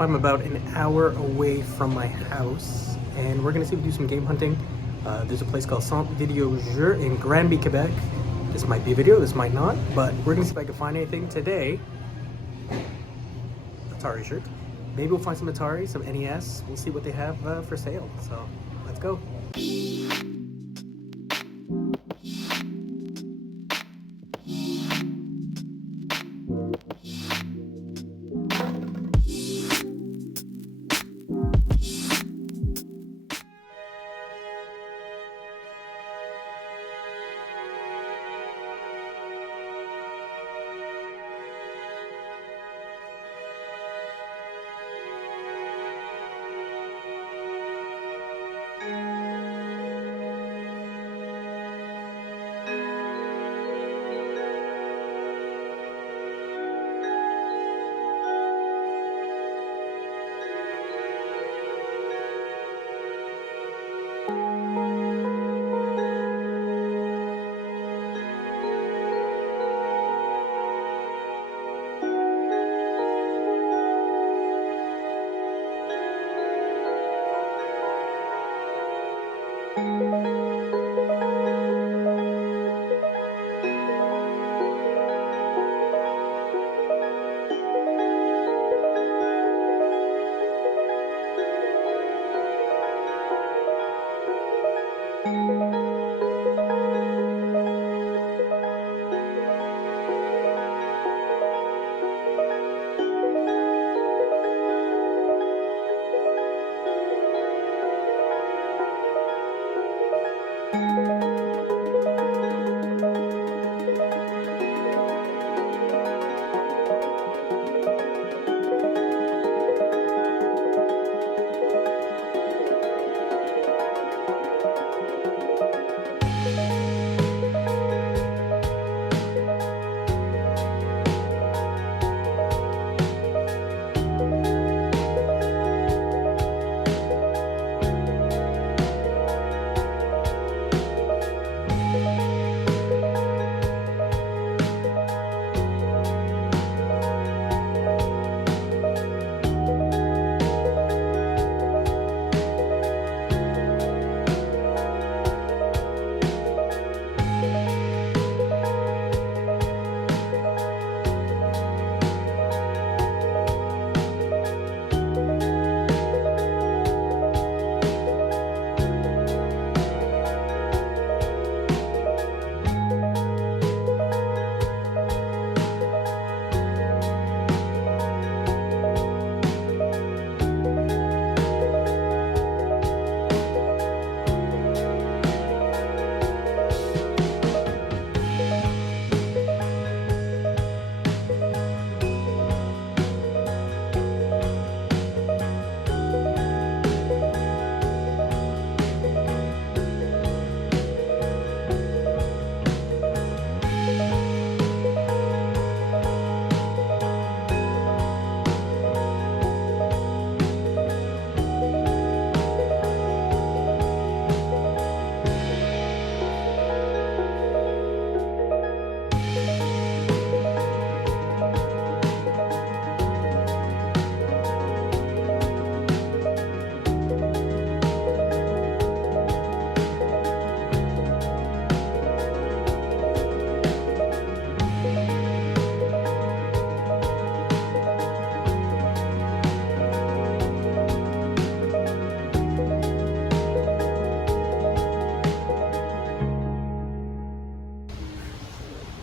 So I'm about an hour away from my house, and we're gonna see if we do some game hunting. There's a place called Centre Video Jeux in Granby, Quebec. This might be a video, this might not, but we're gonna see if I can find anything today. Atari shirt. Maybe we'll find some Atari, some NES. We'll see what they have for sale. So let's go.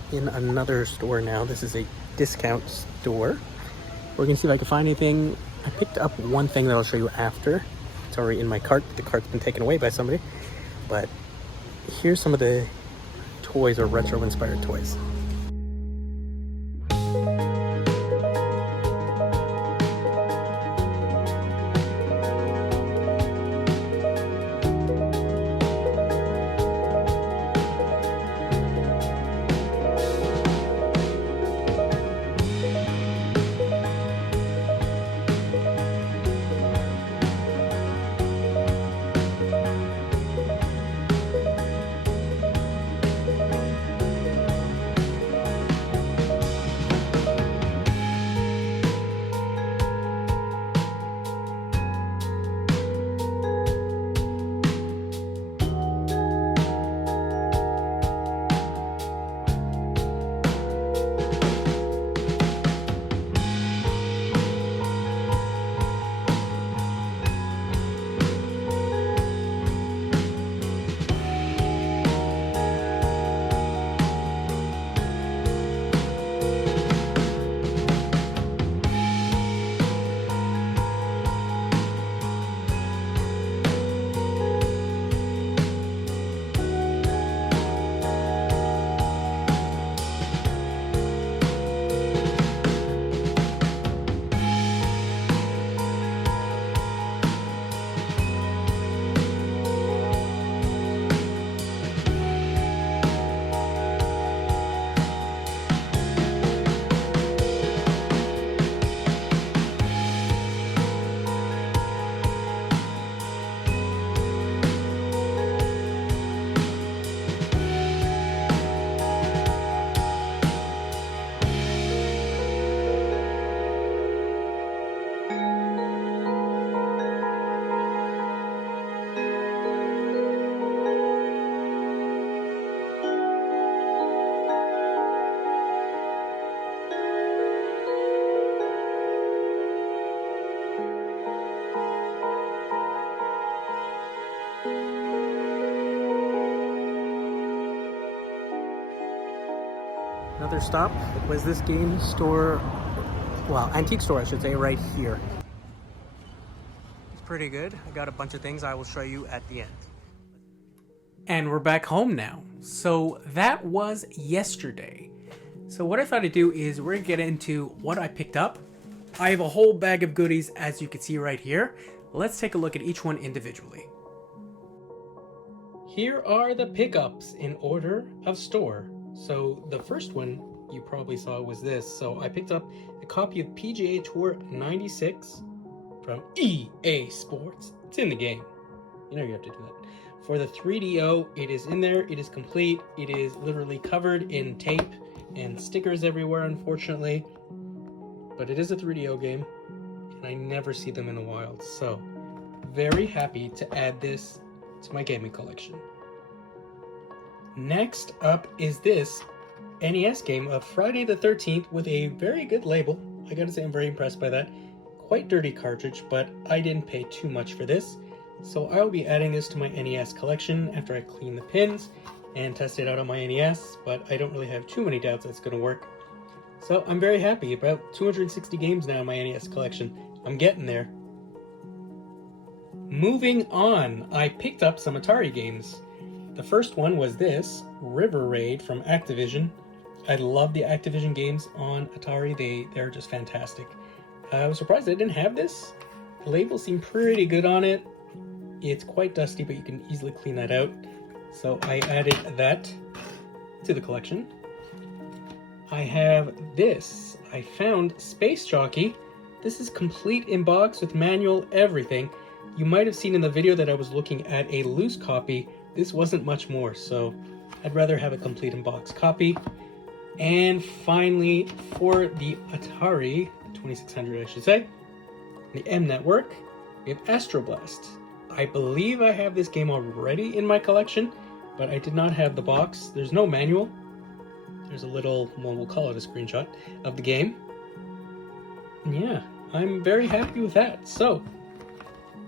In another store now. This is a discount store. We're gonna see if I can find anything. I picked up one thing that I'll show you after. It's already in my cart. The cart's been taken away by somebody. But here's some of the toys or retro inspired toys. after stop was this game store, well, antique store I should say, right here. It's pretty good. I got a bunch of things I will show you at the end. And we're back home now. So that was yesterday. So what I thought I'd do is we're gonna get into what I picked up. I have a whole bag of goodies, as you can see right here. Let's take a look at each one individually. Here are the pickups in order of store. So the first one you probably saw was this. So I picked up a copy of PGA Tour 96 from EA Sports. It's in the game. You know you have to do that. For the 3DO, it is in there. It is complete. It is literally covered in tape and stickers everywhere, unfortunately. But it is a 3DO game, and I never see them in the wild. So very happy to add this to my gaming collection. Next up is this NES game of Friday the 13th with a very good label. I gotta say I'm very impressed by that. Quite dirty cartridge, but I didn't pay too much for this. So I'll be adding this to my NES collection after I clean the pins and test it out on my NES, but I don't really have too many doubts it's gonna work. So I'm very happy. About 260 games now in my NES collection. I'm getting there. Moving on, I picked up some Atari games. The first one was this, River Raid from Activision. I love the Activision games on Atari. They're just fantastic. I was surprised I didn't have this. The label seemed pretty good on it. It's quite dusty, but you can easily clean that out. So I added that to the collection. I have this. I found Space Jockey. This is complete in box with manual, everything. You might have seen in the video that I was looking at a loose copy. This wasn't much more, so I'd rather have a complete in box copy. And finally, for the Atari 2600, I should say, the M Network, we have Astro Blast. I believe I have this game already in my collection, but I did not have the box. There's no manual. There's a little, well, we'll call it a screenshot of the game. And yeah, I'm very happy with that. So,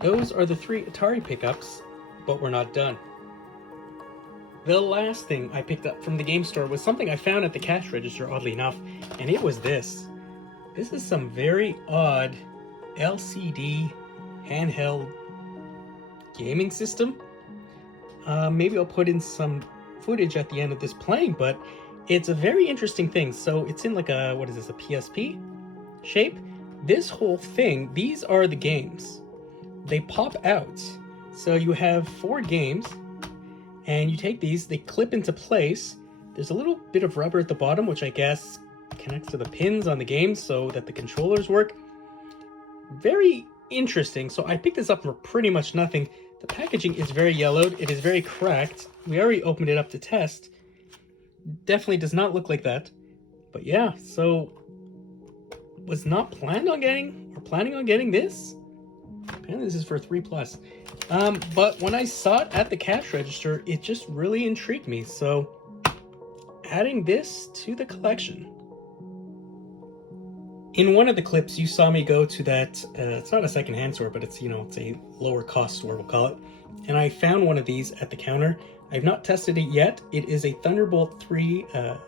those are the 3 Atari pickups, but we're not done. The last thing I picked up from the game store was something I found at the cash register, oddly enough, and it was this. This is some very odd LCD handheld gaming system. Maybe I'll put in some footage at the end of this playing, but it's a very interesting thing. So it's in like a, what is this, a PSP shape? This whole thing, these are the games. They pop out. So you have 4 games, and you take these, they clip into place. There's a little bit of rubber at the bottom, which I guess connects to the pins on the games so that the controllers work. Very interesting. So I picked this up for pretty much nothing. The packaging is very yellowed. It is very cracked. We already opened it up to test. Definitely does not look like that. But yeah, so was not planning on getting this. Apparently this is for 3+. But when I saw it at the cash register, it just really intrigued me. So adding this to the collection. In one of the clips, you saw me go to that, it's not a secondhand store, but it's, it's a lower cost store, we'll call it. And I found one of these at the counter. I've not tested it yet. It is a Thunderbolt 3 to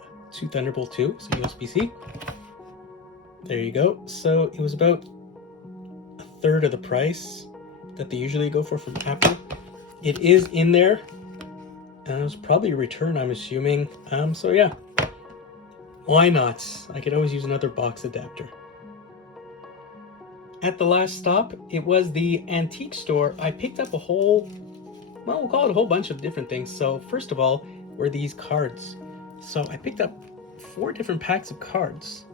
Thunderbolt 2, so USB-C. There you go. So it was about a third of the price that they usually go for from Apple. It is in there. It was probably a return, I'm assuming. So yeah, why not? I could always use another box adapter. At the last stop, it was the antique store. I picked up a whole, well, we'll call it a whole bunch of different things. So first of all, were these cards. So I picked up 4 different packs of cards.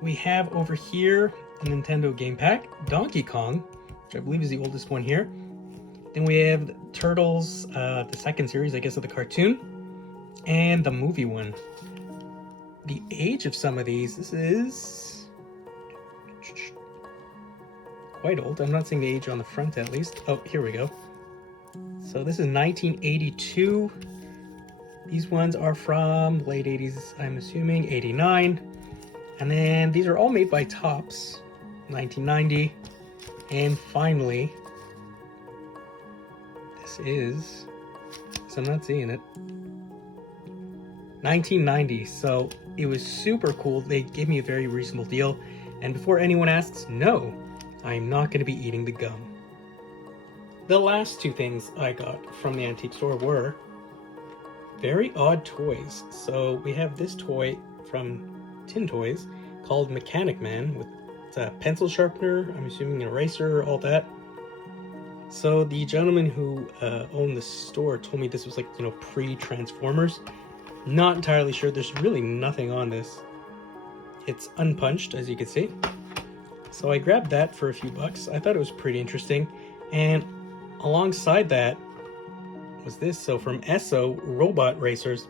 We have over here a Nintendo game pack, Donkey Kong, which I believe is the oldest one here. Then we have Turtles, the second series, I guess, of the cartoon, and the movie one. The age of some of these, this is quite old. I'm not seeing the age on the front at least. Oh, here we go. So this is 1982. These ones are from late 80s, I'm assuming, 89. And then these are all made by Topps, 1990. And finally, this is, so I'm not seeing it. 1990, so it was super cool. They gave me a very reasonable deal. And before anyone asks, no, I'm not going to be eating the gum. The last two things I got from the antique store were very odd toys. So we have this toy from Tin Toys called Mechanic Man with a pencil sharpener, I'm assuming an eraser, all that. So the gentleman who owned the store told me this was like, pre-Transformers. Not entirely sure. There's really nothing on this. It's unpunched, as you can see. So I grabbed that for a few bucks. I thought it was pretty interesting. And alongside that was this. So from Esso, Robot Racers.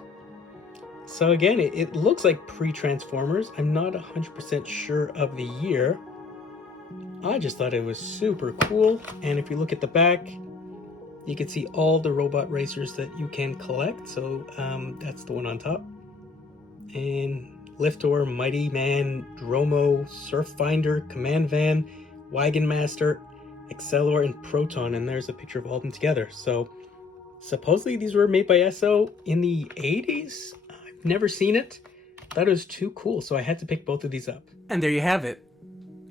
So again, it looks like pre-Transformers. I'm not 100% sure of the year. I just thought it was super cool. And if you look at the back, you can see all the robot racers that you can collect. So that's the one on top. And Liftor, Mighty Man, Dromo, Surffinder, Command Van, Wagon Master, Accelor, and Proton. And there's a picture of all of them together. So supposedly these were made by Esso in the 80s. I've never seen it. Thought it was too cool, so I had to pick both of these up. And there you have it.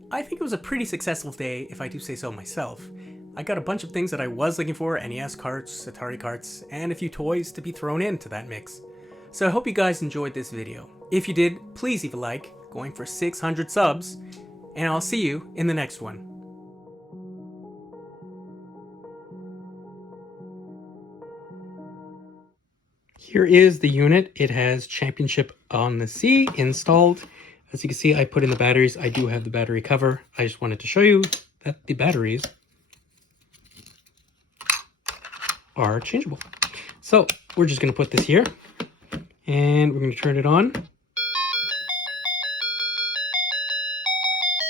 I think it was a pretty successful day, if I do say so myself. I got a bunch of things that I was looking for, NES carts, Atari carts, and a few toys to be thrown into that mix. So I hope you guys enjoyed this video. If you did, please leave a like, going for 600 subs, and I'll see you in the next one. Here is the unit. It has Championship on the Sea installed. As you can see, I put in the batteries. I do have the battery cover. I just wanted to show you that the batteries are changeable. So we're just going to put this here and we're going to turn it on.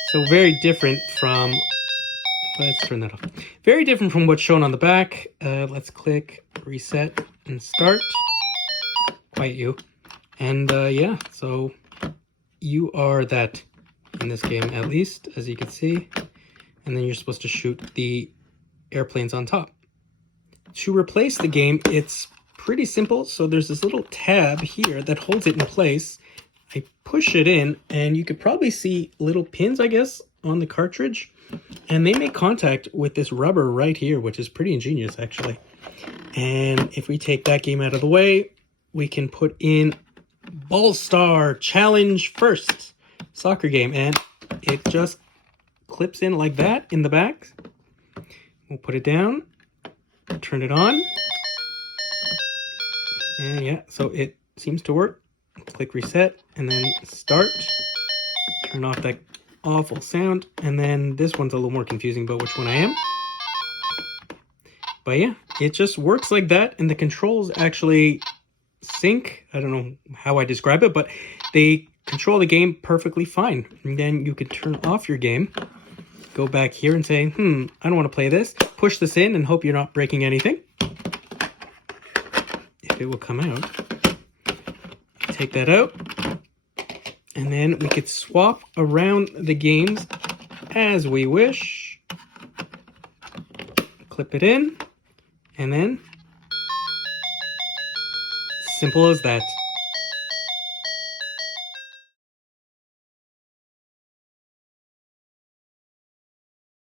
So very different from, let's turn that off. Very different from what's shown on the back. Let's click reset and start. Quiet you. And yeah, so you are that in this game, at least, as you can see. And then you're supposed to shoot the airplanes on top. To replace the game, it's pretty simple. So there's this little tab here that holds it in place. I push it in, and you could probably see little pins, I guess, on the cartridge. And they make contact with this rubber right here, which is pretty ingenious, actually. And if we take that game out of the way, we can put in Ball Star Challenge First soccer game, and it just clips in like that in the back. We'll put it down, turn it on, and yeah, so it seems to work. Click reset and then start. Turn off that awful sound, and then this one's a little more confusing about which one I am. But yeah, it just works like that, and the controls actually sync. I don't know how I describe it, but they control the game perfectly fine. And then you can turn off your game, go back here and say, I don't want to play this. Push this in and hope you're not breaking anything. If it will come out. Take that out. And then we could swap around the games as we wish. Clip it in. And then simple as that.